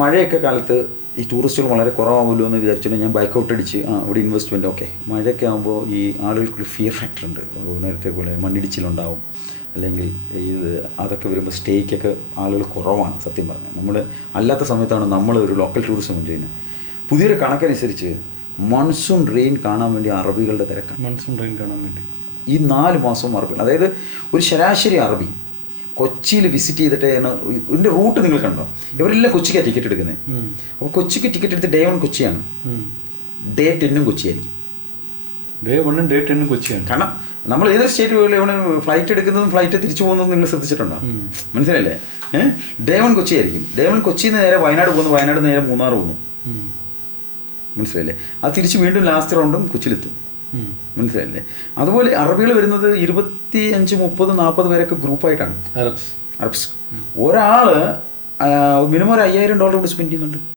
മഴയൊക്കെ കാലത്ത് ഈ ടൂറിസ്റ്റുകൾ വളരെ കുറവാകുമല്ലോ എന്ന് വിചാരിച്ചിട്ട് ഞാൻ ബൈക്കൗട്ട് അടിച്ച് ഇവിടെ ഇൻവെസ്റ്റ്മെൻറ്റ് ഓക്കെ. മഴയൊക്കെ ആകുമ്പോൾ ഈ ആളുകൾക്കൊരു ഫിയർ ഫാക്ടർ ഉണ്ട്. നേരത്തെ പോലെ മണ്ണിടിച്ചിലുണ്ടാവും, അല്ലെങ്കിൽ അതൊക്കെ വരുമ്പോൾ സ്റ്റേക്കൊക്കെ ആളുകൾ കുറവാണ്. സത്യം പറഞ്ഞാൽ നമ്മൾ അല്ലാത്ത സമയത്താണ് നമ്മൾ ഒരു ലോക്കൽ ടൂറിസം എൻജോയ് ചെയ്യുന്നത്. പുതിയൊരു കണക്കനുസരിച്ച് മൺസൂൺ റെയിൻ കാണാൻ വേണ്ടി അറബികളുടെ തിരക്കാണ്. മൺസൂൺ റെയിൻ കാണാൻ വേണ്ടി ഈ 4 മാസവും അറബി, അതായത് ഒരു ശരാശരി അറബി കൊച്ചിയിൽ വിസിറ്റ് ചെയ്തിട്ട് ഇതിൻ്റെ റൂട്ട് നിങ്ങൾ കണ്ടോ? ഇവരെല്ലാം കൊച്ചിക്കാണ് ടിക്കറ്റ് എടുക്കുന്നത്. അപ്പോൾ കൊച്ചിക്ക് ടിക്കറ്റ് എടുത്ത് ഡേ 1 കൊച്ചിയാണ്, ഡേ 10 കൊച്ചിയായിരിക്കും. ഡേ 1 ഡേ 10 കൊച്ചിയാണ്. കാരണം നമ്മൾ ഏതൊരു സ്റ്റേറ്റ് ഇവിടെ ഫ്ലൈറ്റ് എടുക്കുന്നതും ഫ്ലൈറ്റ് തിരിച്ചു പോകുന്നതും നിങ്ങൾ ശ്രദ്ധിച്ചിട്ടുണ്ടോ? മനസ്സിലല്ലേ? ഡേ 1 കൊച്ചിയായിരിക്കും. ഡേ 1 കൊച്ചിയിൽ നിന്ന് നേരെ വയനാട് പോകുന്നു, വയനാട് നേരെ മൂന്നാർ പോകുന്നു. മനസ്സിലല്ലേ? അത് തിരിച്ച് വീണ്ടും ലാസ്റ്റ് റൗണ്ടും കൊച്ചിയിലെത്തും. മനസ്സിലല്ലേ? അതുപോലെ അറബികൾ വരുന്നത് 25, 30, 40 പേരൊക്കെ ഗ്രൂപ്പായിട്ടാണ്. അറബ്സ് ഒരാൾ മിനിമം $5,000 കൂടി സ്പെൻഡ് ചെയ്യുന്നുണ്ട്.